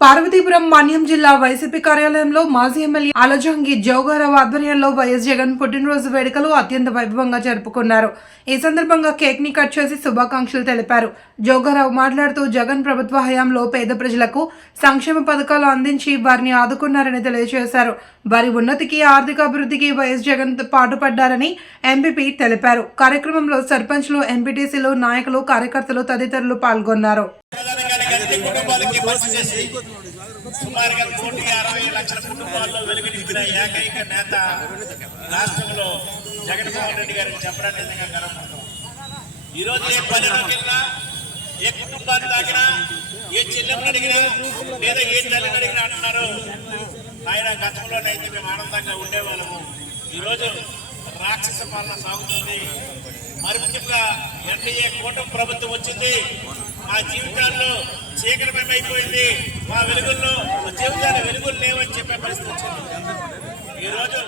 పార్వతీపురం మాన్యం జిల్లా వైసీపీ కార్యాలయంలో మాజీ ఎమ్మెల్యే అలజంగి జోగారావు ఆధ్వర్యంలో వైఎస్ జగన్ పుట్టినరోజు వేడుకలు అత్యంత వైభవంగా జరుపుకున్నారు. ఈ సందర్భంగా కేక్ని కట్ చేసి శుభాకాంక్షలు తెలిపారు. జోగారావు మాట్లాడుతూ జగన్ ప్రభుత్వ హయాంలో పేద ప్రజలకు సంక్షేమ పథకాలు అందించి వారిని ఆదుకున్నారని తెలియజేశారు. వారి ఉన్నతికి ఆర్థిక అభివృద్ధికి వైఎస్ జగన్ పాటుపడ్డారని ఎంపీపీ తెలిపారు. కార్యక్రమంలో సర్పంచ్లు ఎంపీటీసీలు నాయకులు కార్యకర్తలు తదితరులు పాల్గొన్నారు. తెలంగాణ కుటుంబాలకి బస చేసి సుమారుగా కోటి అరవై లక్షల కుటుంబాల్లో వెలుగునిచ్చిన ఏకైక నేత రాష్ట్రంలో జగన్మోహన్ రెడ్డి గారికి చెప్పడానికి నిజంగా గర్వపడతాం ఈ రోజు ఏ పనిలోకి వెళ్ళినా ఏ కుటుంబాన్ని తాకినా ఏ చెల్లెమ్మని అడిగినా లేదా ఏ తల్లిని అడిగినా అంటున్నారు. ఆయన గతంలోనైతే మేము ఆనందంగా ఉండేవాళ్ళము. ఈరోజు రాక్షస పాలన సాగుతుంది. మరి ముఖ్యంగా ఎన్డీఏ కూటమి ప్రభుత్వం వచ్చింది. మా జీవితాల్లో చీకటమయమైపోయింది మా వెలుగుల్లో జీవితాల వెలుగులు లేవని చెప్పే పరిస్థితి వచ్చింది. ఈరోజు